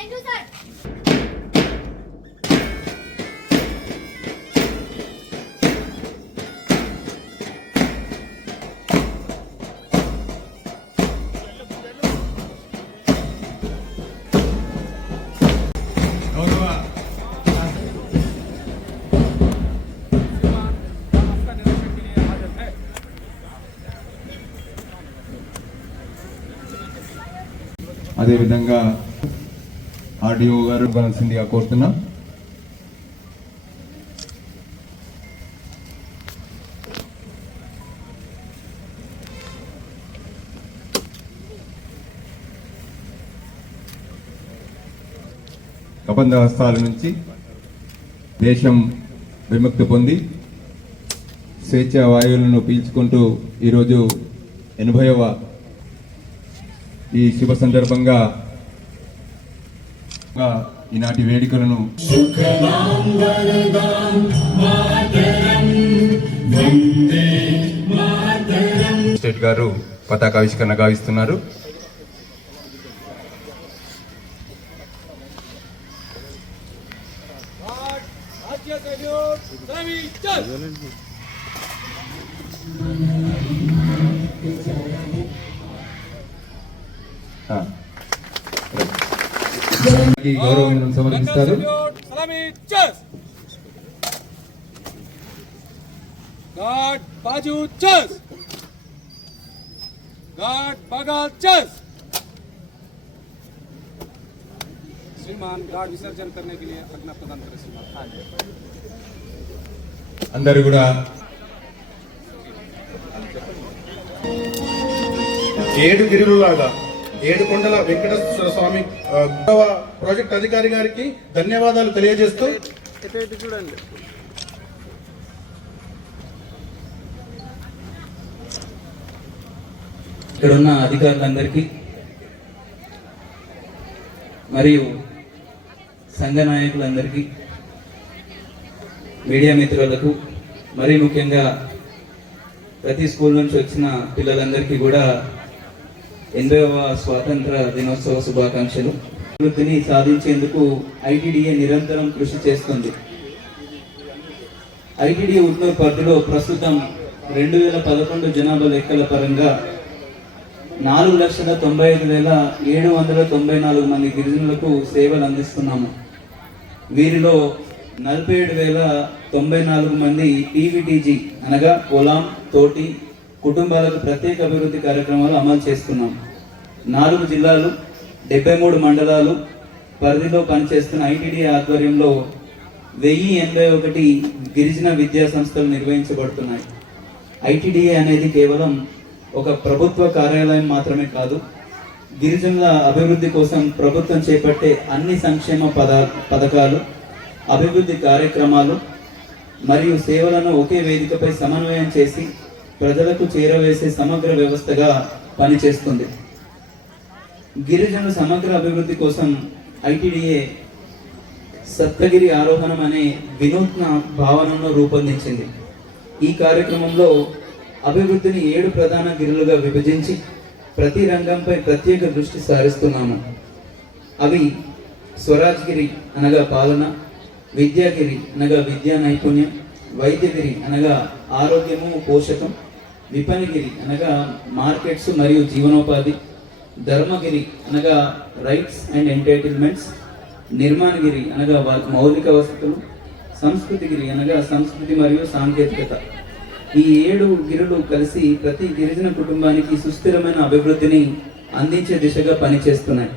Thank you sir. అదేవిధంగా RDO గారు ఇవ్వాల్సిందిగా కోరుతున్నాం. కబంధ హస్తాల నుంచి దేశం విముక్తి పొంది స్వేచ్ఛా వాయువులను పీల్చుకుంటూ ఈరోజు 80వ ఈ శుభ సందర్భంగా ఈనాటి వేడుకలను స్టేట్ గారు పతాకావిష్కరణ గావిస్తున్నారు. గౌరవం సమర్పిస్తారు. गार्ड बाजू चस, गार्ड बगल चस. श्रीमान गार्ड विसर्जन करने के लिए आज्ञा प्रदान करें. श्रीमान అందరూ కూడా ఏడు గిరులాగా ఏడుకొండల వెంకటేశ్వర స్వామి ప్రాజెక్ట్ అధికారి గారికి ధన్యవాదాలు తెలియజేస్తూ చూడండి. ఇక్కడున్న అధికారులందరికీ మరియు సంఘ నాయకులందరికీ, మీడియా మిత్రులకు, మరీ ముఖ్యంగా ప్రతి స్కూల్ నుంచి వచ్చిన పిల్లలందరికీ కూడా 80వ స్వాతంత్ర దినోత్సవ శుభాకాంక్షలు. అభివృద్ధిని సాధించేందుకు ఐటీడీఏ నిరంతరం కృషి చేస్తుంది. ఐటీడీఏ ఉట్నూరు పరిధిలో ప్రస్తుతం 2011 జనాభా లెక్కల పరంగా 4,95,794 మంది గిరిజనులకు సేవలు అందిస్తున్నాము. వీరిలో 47,094 మంది టీవీటీజీ అనగా పొలం, తోటి కుటుంబాలకు ప్రత్యేక అభివృద్ధి కార్యక్రమాలు అమలు చేస్తున్నాం. 4 జిల్లాలు, 73 మండలాలు పరిధిలో పనిచేస్తున్న ఐటీడీ ఆధ్వర్యంలో 1081 గిరిజన విద్యా సంస్థలు నిర్వహించబడుతున్నాయి. ఐటీడీఏ అనేది కేవలం ఒక ప్రభుత్వ కార్యాలయం మాత్రమే కాదు, గిరిజనుల అభివృద్ధి కోసం ప్రభుత్వం చేపట్టే అన్ని సంక్షేమ పథకాలు, అభివృద్ధి కార్యక్రమాలు మరియు సేవలను ఒకే వేదికపై సమన్వయం చేసి ప్రజలకు చేరవేసే సమగ్ర వ్యవస్థగా పనిచేస్తుంది. గిరిజనుల సమగ్ర అభివృద్ధి కోసం ఐటీడీఏ సప్తగిరి ఆరోహణం అనే వినూత్న భావనను రూపొందించింది. ఈ కార్యక్రమంలో అభివృద్ధిని 7 ప్రధాన గిరులుగా విభజించి ప్రతి రంగంపై ప్రత్యేక దృష్టి సారిస్తున్నాము. అవి స్వరాజ్గిరి అనగా పాలన, విద్యాగిరి అనగా విద్యా నైపుణ్యం, వైద్యగిరి అనగా ఆరోగ్యము పోషకం, విపణిగిరి అనగా మార్కెట్స్ మరియు జీవనోపాధి, ధర్మగిరి అనగా రైట్స్ అండ్ ఎంటైటిల్మెంట్స్, నిర్మాణగిరి అనగా మౌలిక వసతులు, సంస్కృతిగిరి అనగా సంస్కృతి మరియు సాంకేతికత. ఈ 7 గిరులు కలిసి ప్రతి గిరిజన కుటుంబానికి సుస్థిరమైన అభివృద్ధిని అందించే దిశగా పనిచేస్తున్నాయి.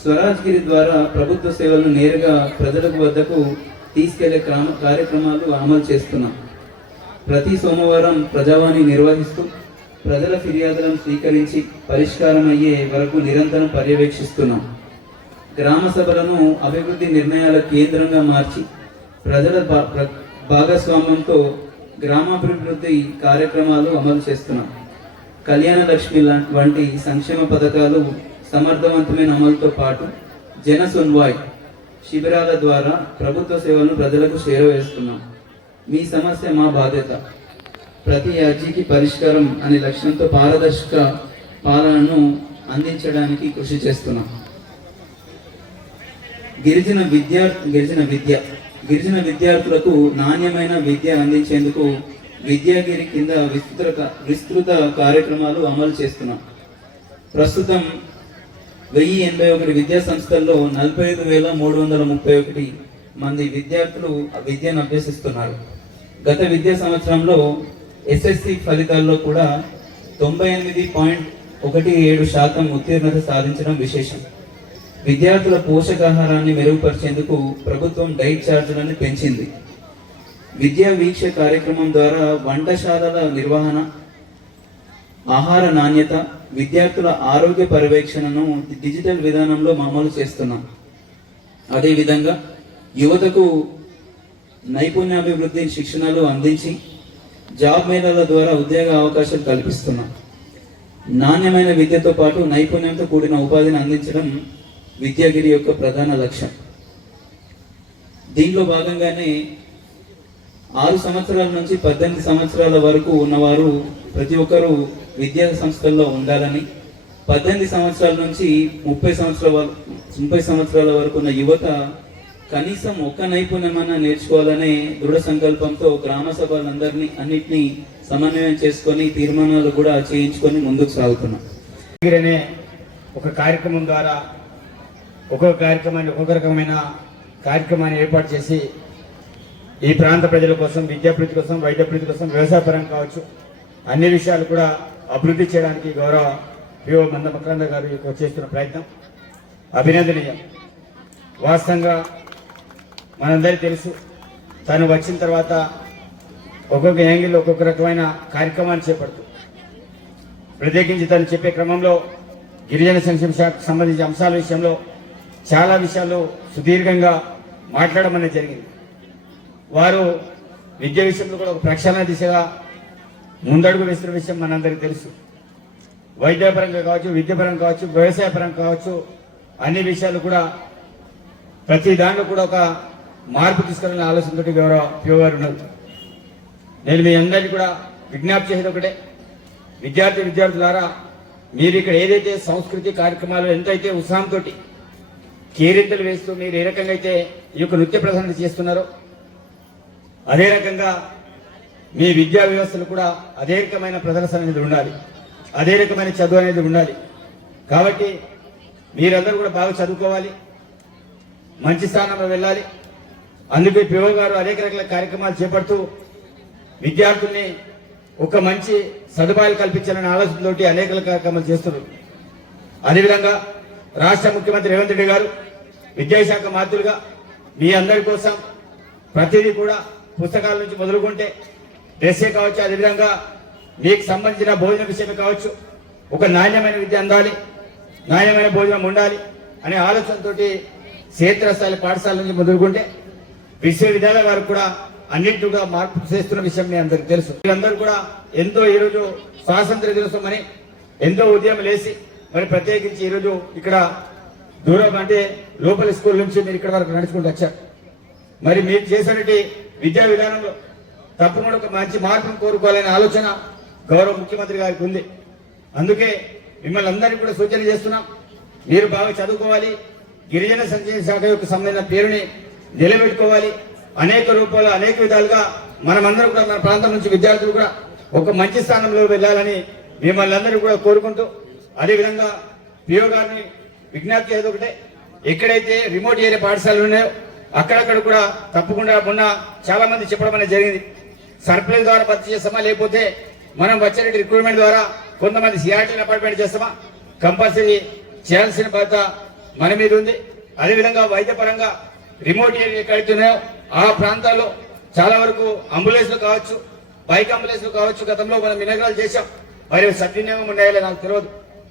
స్వరాజ్గిరి ద్వారా ప్రభుత్వ సేవలను నేరుగా ప్రజల వద్దకు తీసుకెళ్లే కార్యక్రమాలు అమలు చేస్తున్నాం. ప్రతి సోమవారం ప్రజావాణి నిర్వహిస్తూ ప్రజల ఫిర్యాదులను స్వీకరించి పరిష్కారం అయ్యే వరకు నిరంతరం పర్యవేక్షిస్తున్నాం. గ్రామ సభలను అభివృద్ధి నిర్ణయాల కేంద్రంగా మార్చి ప్రజల భాగస్వామ్యంతో గ్రామాభివృద్ధి కార్యక్రమాలు అమలు చేస్తున్నాం. కళ్యాణ లక్ష్మి వంటి సంక్షేమ పథకాలు సమర్థవంతమైన అమలుతో పాటు జన సున్వాయ్ శిబిరాల ద్వారా ప్రభుత్వ సేవలను ప్రజలకు చేరవేస్తున్నాం. మీ సమస్య మా బాధ్యత, ప్రతి అర్జీకి పరిష్కారం అనే లక్ష్యంతో పారదర్శక పాలనను అందించడానికి కృషి చేస్తున్నాం. గిరిజన విద్యార్థులకు నాణ్యమైన విద్య అందించేందుకు విద్యాగిరి కింద విస్తృత కార్యక్రమాలు అమలు చేస్తున్నాం. ప్రస్తుతం 1081 విద్యా సంస్థల్లో 45,331 మంది విద్యార్థులు విద్యను అభ్యసిస్తున్నారు. గత విద్యా సంవత్సరంలో ఎస్ఎస్సి ఫలితాల్లో కూడా 98.17% ఉత్తీర్ణత సాధించడం విశేషం. విద్యార్థుల పోషకాహారాన్ని మెరుగుపరిచేందుకు ప్రభుత్వం డైట్ ఛార్జీలను పెంచింది. విద్యా వీక్ష కార్యక్రమం ద్వారా వంటశాలల నిర్వహణ, ఆహార నాణ్యత, విద్యార్థుల ఆరోగ్య పర్యవేక్షణను డిజిటల్ విధానంలో అమలు చేస్తున్నాం. అదేవిధంగా యువతకు నైపుణ్యాభివృద్ధి శిక్షణలు అందించి జాబ్ మేళాల ద్వారా ఉద్యోగ అవకాశాలు కల్పిస్తున్నాం. నాణ్యమైన విద్యతో పాటు నైపుణ్యంతో కూడిన ఉపాధిని అందించడం విద్యాగిరి యొక్క ప్రధాన లక్ష్యం. దీనిలో భాగంగానే 6 సంవత్సరాల నుంచి 18 సంవత్సరాల వరకు ఉన్నవారు ప్రతి ఒక్కరూ విద్యా సంస్థల్లో ఉండాలని, 18 సంవత్సరాల నుంచి 30 సంవత్సరాల వరకు ఉన్న యువత కనీసం ఒక్క నైపుణ్యమైనా నేర్చుకోవాలనే దృఢ సంకల్పంతో గ్రామ సభలందరినీ సమన్వయం చేసుకొని తీర్మానాలు కూడా చేయించుకొని ముందుకు సాగుతున్నాం. అనే ఒక కార్యక్రమం ద్వారా ఒక్కొక్క రకమైన కార్యక్రమాన్ని ఏర్పాటు చేసి ఈ ప్రాంత ప్రజల కోసం, విద్యాభివృద్ధి కోసం, వైద్యాభివృద్ధి కోసం, వ్యవసాయపరంగా కావచ్చు, అన్ని విషయాలు కూడా అభివృద్ధి చేయడానికి గౌరవ పిఓ మంద మకరంద గారు చేస్తున్న ప్రయత్నం అభినందనీయం. వాస్తవంగా మనందరికీ తెలుసు, తను వచ్చిన తర్వాత ఒక్కొక్క యాంగిల్లో ఒక్కొక్క రకమైన కార్యక్రమాన్ని చేపడుతూ, ప్రత్యేకించి తను చెప్పే క్రమంలో గిరిజన సంక్షేమ శాఖకు సంబంధించిన అంశాల విషయంలో చాలా విషయాలు సుదీర్ఘంగా మాట్లాడడం అనేది జరిగింది. వారు విద్య విషయంలో కూడా ఒక ప్రక్షాళన దిశగా ముందడుగు వేస్తున్న విషయం మనందరికీ తెలుసు. వైద్యపరంగా కావచ్చు, విద్యాపరంగా కావచ్చు, వ్యవసాయపరంగా కావచ్చు, అన్ని విషయాలు కూడా ప్రతి దాంట్లో కూడా ఒక మార్పు తీసుకురావాలనే ఆలోచనతో గౌరవ పిఓ గారు ఉన్నారు. నేను మీ అందరికీ కూడా విజ్ఞప్తి చేసేది ఒకటే, విద్యార్థులారా, మీరు ఇక్కడ ఏదైతే సంస్కృతి కార్యక్రమాలు ఎంతైతే ఉత్సాహంతో కేరింతలు వేస్తూ మీరు ఏ రకంగా అయితే ఈ యొక్క నృత్య ప్రదర్శన చేస్తున్నారో, అదే రకంగా మీ విద్యా వ్యవస్థలు కూడా అదే రకమైన ప్రదర్శన అనేది ఉండాలి, అదే రకమైన చదువు అనేది ఉండాలి. కాబట్టి మీరందరూ కూడా బాగా చదువుకోవాలి, మంచి స్థానంలో వెళ్ళాలి. అందుకే పిఓ గారు అనేక రకాల కార్యక్రమాలు చేపడుతూ విద్యార్థుల్ని ఒక మంచి సదుపాయాలు కల్పించాలనే ఆలోచనతోటి అనేక కార్యక్రమాలు చేస్తున్నారు. అదేవిధంగా రాష్ట్ర ముఖ్యమంత్రి రేవంత్ రెడ్డి గారు విద్యాశాఖ మంత్రులుగా మీ అందరి కోసం ప్రతిదీ కూడా పుస్తకాల నుంచి మొదలుకుంటే డ్రెస్సే కావచ్చు, అదేవిధంగా మీకు సంబంధించిన భోజన విషయమే కావచ్చు, ఒక నాణ్యమైన విద్య అందాలి, నాణ్యమైన భోజనం ఉండాలి అనే ఆలోచనతోటి క్షేత్రస్థాయి పాఠశాల నుంచి మొదలుకుంటే విశ్వవిద్యాలయ వారు కూడా అన్నింటి కూడా మార్పు చేస్తున్న విషయం మీ అందరికీ తెలుసు. వీళ్ళందరూ కూడా ఎంతో ఈరోజు స్వాతంత్ర దినోత్సవం అని ఎంతో ఉద్యమం లేసి మరి ప్రత్యేకించి ఈరోజు ఇక్కడ దూరం అంటే లోపల స్కూల్ నుంచి మీరు ఇక్కడ వరకు నడుచుకుంటూ వచ్చారు. మరి మీరు చేసినటువంటి విద్యా విధానంలో తప్పకుండా ఒక మంచి మార్పును కోరుకోవాలనే ఆలోచన గౌరవ ముఖ్యమంత్రి గారికి ఉంది. అందుకే మిమ్మల్ని అందరినీ కూడా సూచన చేస్తున్నాం, మీరు బాగా చదువుకోవాలి, గిరిజన సంక్షేమ శాఖ యొక్క సంబంధించిన పేరుని నిలబెట్టుకోవాలి. అనేక రూపాలు అనేక విధాలుగా మనమందరం కూడా మన ప్రాంతం నుంచి విద్యార్థులు కూడా ఒక మంచి స్థానంలో వెళ్ళాలని మిమ్మల్ని అందరూ కూడా కోరుకుంటూ, అదేవిధంగా పిఓ గారిని విజ్ఞప్తి చేసేది ఒకటే, ఎక్కడైతే రిమోట్ ఏరియా పాఠశాలలు ఉన్నాయో అక్కడక్కడ కూడా తప్పకుండా మొన్న చాలా మంది చెప్పడం అనేది జరిగింది. సర్ప్రైజ్ ద్వారా భర్తీ చేస్తామా, లేకపోతే మనం వచ్చే రిక్రూట్మెంట్ ద్వారా కొంతమంది సిఆర్టీని అపాయింట్మెంట్ చేస్తామా, కంపల్సరీ చేయాల్సిన బాధ్యత మన మీద ఉంది. అదేవిధంగా వైద్యపరంగా రిమోట్ ఏరియా ఎక్కడైతే ఉన్నాయో ఆ ప్రాంతాల్లో చాలా వరకు అంబులెన్స్లు కావచ్చు, బైక్ అంబులెన్స్లు కావచ్చు, గతంలో మనం వినగరాలు చేశాం, మరి సద్వినియోగం ఉన్నాయో నాకు తెలియదు.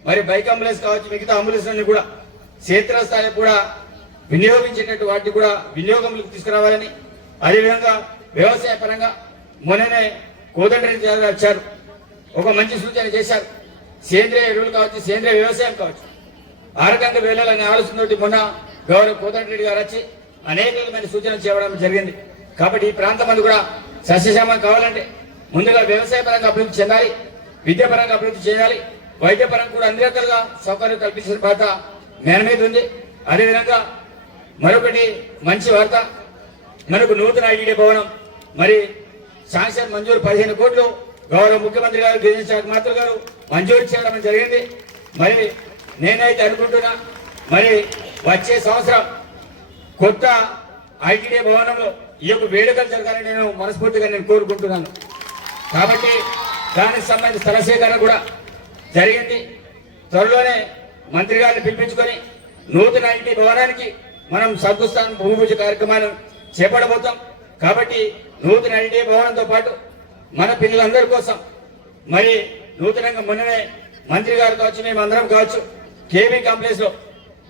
మరి బైక్ అంబులెన్స్ కావచ్చు, మిగతా అంబులెన్స్లన్నీ కూడా క్షేత్రస్థాయిలో కూడా వినియోగించేటట్టు వాటిని కూడా వినియోగంలోకి తీసుకురావాలని, అదేవిధంగా వ్యవసాయ పరంగా మొన్ననే కోదండరెడ్డి గారు వచ్చారు, ఒక మంచి సూచన చేశారు. సేంద్రియ ఎరువులు కావచ్చు, సేంద్రియ వ్యవసాయం కావచ్చు, ఆ రకంగా వెళ్ళాలనే ఆలోచనతోటి మొన్న గౌరవ కోదండరెడ్డి గారు వచ్చి అనేకమైన సూచనలు చేయడం జరిగింది. కాబట్టి ఈ ప్రాంతం అందు కూడా సస్యశ్యామం కావాలంటే ముందుగా వ్యవసాయ పరంగా అభివృద్ధి చెందాలి, విద్యాపరంగా అభివృద్ధి చేయాలి, వైద్యపరంగా కూడా అన్ని రకాలుగా సౌకర్యం కల్పించిన బాధ్యత మన మీద ఉంది. అదేవిధంగా మరొకటి మంచి వార్త, మనకు నూతన ఐటీడీ భవనం మరి శాంక్షన్ మంజూరు 15 కోట్లు గౌరవ ముఖ్యమంత్రి గారు గిరిజన శాఖ మంత్రి గారు మంజూరు చేయడం జరిగింది. మరి నేనైతే అనుకుంటున్నా మరి వచ్చే సంవత్సరం కొత్త ఐటీడీ భవనంలో ఈ యొక్క వేడుకలు జరగాలని నేను మనస్ఫూర్తిగా కోరుకుంటున్నాను. కాబట్టి దానికి సంబంధించిన స్థల సేకరణ కూడా జరిగింది. త్వరలోనే మంత్రి గారిని పిలిపించుకొని నూతన ఐటీ భవనానికి మనం శంకుస్థాపన భూమి పూజ కార్యక్రమాన్ని చేపడబోతాం. కాబట్టి నూతన ఐటీ భవనంతో పాటు మన పిల్లలందరి కోసం మరి నూతనంగా మొన్ననే మంత్రి గారు కావచ్చు, మేమందరం కావచ్చు, కేవీ కాంప్లెక్స్ లో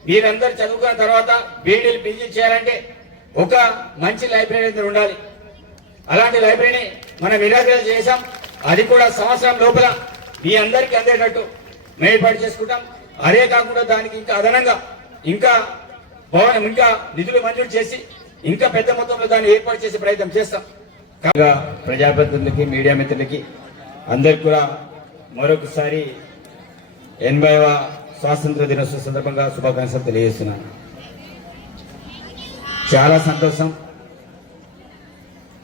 మీరందరూ చదువుకున్న తర్వాత బీడీలు పీజీ చేయాలంటే ఒక మంచి లైబ్రరీ ఉండాలి. అలాంటి లైబ్రరీని మనం ఇనాగ్రేట్ చేశాం. అది కూడా సంవత్సరం లోపల మీ అందరికీ అందేటట్టు మేము ఏర్పాటు చేసుకుంటాం. అదే కాకుండా దానికి ఇంకా అదనంగా ఇంకా భవనం ఇంకా నిధులు మంజూరు చేసి ఇంకా పెద్ద మొత్తంలో దాన్ని ఏర్పాటు చేసే ప్రయత్నం చేస్తాం. ప్రజాప్రతినిధులకి, మీడియా మిత్రులకి అందరికి కూడా మరొకసారి 80వ స్వాతంత్ర దినోత్సవ సందర్భంగా శుభాకాంక్షలు తెలియజేస్తున్నాను. చాలా సంతోషం.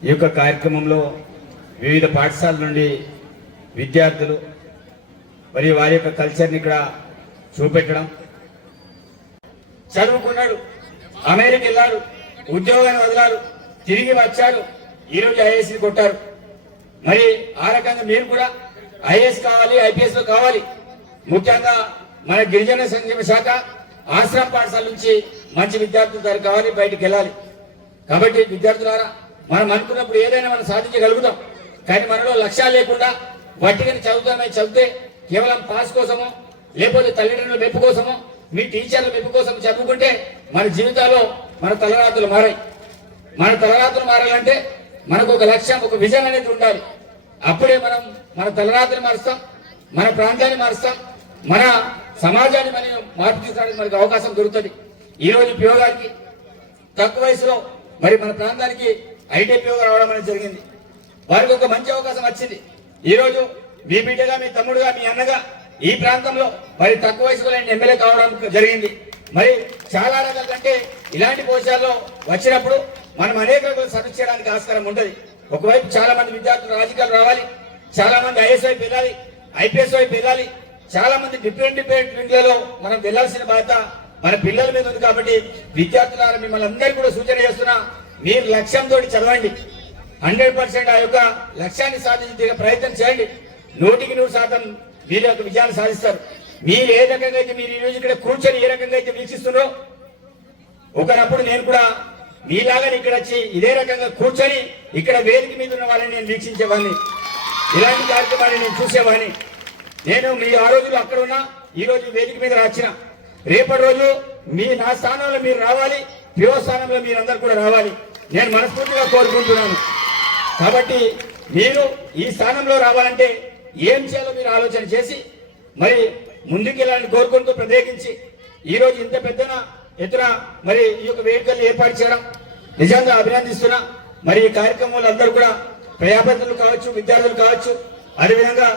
ఈ యొక్క కార్యక్రమంలో వివిధ పాఠశాలల నుండి విద్యార్థులు మరియు వారి యొక్క కల్చర్ని ఇక్కడ చూపెట్టడం, చదువుకున్నాడు, అమెరికా వెళ్ళారు, ఉద్యోగాన్ని వదిలారు, తిరిగి వచ్చారు, ఈరోజు ఐఏఎస్ కొట్టారు. మరి ఆ రకంగా మీరు కూడా ఐఏఎస్ కావాలి, ఐపీఎస్ కావాలి. ముఖ్యంగా మన గిరిజన సంక్షేమ శాఖ ఆశ్రమ పాఠశాల నుంచి మంచి విద్యార్థులు తయారు కావాలి, బయటికి వెళ్ళాలి. కాబట్టి విద్యార్థులారా, మనం అనుకున్నప్పుడు ఏదైనా మనం సాధించగలుగుతాం. కానీ మనలో లక్ష్యాలు లేకుండా వట్టిగాని చదివితే కేవలం పాస్ కోసమో లేకపోతే తల్లిదండ్రుల మెప్పు కోసమో మీ టీచర్ల మెప్పు కోసం చదువుకుంటే మన జీవితాల్లో మన తలరాతులు మారాయి. మన తలరాతులు మారాలంటే మనకు ఒక లక్ష్యం, ఒక విజన్ అనేది ఉండాలి. అప్పుడే మనం మన తలరాతులు మారుస్తాం, మన ప్రాంతాన్ని మారుస్తాం, మన సమాజాన్ని మనం మార్పు తీసుకోవడానికి మనకు అవకాశం దొరుకుతుంది. ఈ రోజు పిఓ గారికి తక్కువ వయసులో మరి మన ప్రాంతానికి ఐటీ పిఓ రావడం అనేది జరిగింది. వారికి ఒక మంచి అవకాశం వచ్చింది. ఈ రోజు మీ బిడ్డగా, మీ తమ్ముడుగా, మీ అన్నగా ఈ ప్రాంతంలో మరి తక్కువ వయసులో ఎమ్మెల్యే కావడం జరిగింది. మరి చాలా రకాల కంటే ఇలాంటి పోస్టుల్లో వచ్చినప్పుడు మనం అనేక రకాల సర్వీస్ చేయడానికి ఆస్కారం ఉంటుంది. ఒకవైపు చాలా మంది విద్యార్థులు రాజకీయాలు రావాలి, చాలా మంది ఐఏఎస్ వైపు వెళ్ళాలి, ఐపీఎస్ వైపు వెళ్ళాలి, చాలా మంది డిఫరెంట్ ఫీల్డ్లలో మనం వెళ్లాల్సిన బాధ్యత మన పిల్లల మీద ఉంది. కాబట్టి విద్యార్థులారా, మిమ్మల్ని అందరికీ కూడా సూచన చేస్తున్నా, మీరు లక్ష్యంతో చదవండి. 100% ఆ యొక్క లక్ష్యాన్ని సాధించే ప్రయత్నం చేయండి. 100% మీరు యొక్క విజయాన్ని సాధిస్తారు. మీరు ఏ రకంగా అయితే మీరు ఈ రోజు ఇక్కడ కూర్చొని ఏ రకంగా అయితే వీక్షిస్తున్నారో, ఒకనప్పుడు నేను కూడా మీలాగా ఇక్కడ వచ్చి ఇదే రకంగా కూర్చొని ఇక్కడ వేదిక మీద ఉన్న వాళ్ళని నేను వీక్షించేవాడిని, ఇలాంటి కార్యక్రమాన్ని నేను చూసేవాడిని. నేను మీ ఆ రోజులు అక్కడ ఉన్నా, ఈ రోజు వేదిక మీద వచ్చిన, రేపటి రోజు నా స్థానంలో మీరు రావాలి, పిఓ స్థానంలో మీరందరూ కూడా రావాలి, నేను మనస్ఫూర్తిగా కోరుకుంటున్నాను. కాబట్టి మీరు ఈ స్థానంలో రావాలంటే ఏం చేయాలో మీరు ఆలోచన చేసి మరి ముందుకెళ్ళాలని కోరుకుంటూ, ప్రత్యేకించి ఈ రోజు ఇంత ఎత్తున మరి ఈ యొక్క వేడుకలు ఏర్పాటు చేయడం నిజంగా అభినందిస్తున్నా. మరి ఈ కార్యక్రమంలో అందరూ కూడా ప్రజాప్రతినిధులు కావచ్చు, విద్యార్థులు కావచ్చు, అదేవిధంగా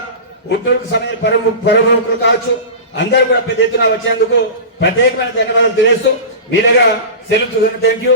ఉద్యోగులకు సమయ పరముఖులు కావచ్చు, అందరూ కూడా పెద్ద ఎత్తున వచ్చినందుకు ప్రత్యేకమైన ధన్యవాదాలు తెలియజేస్తూ మీ దగ్గర సెలవు. Thank you.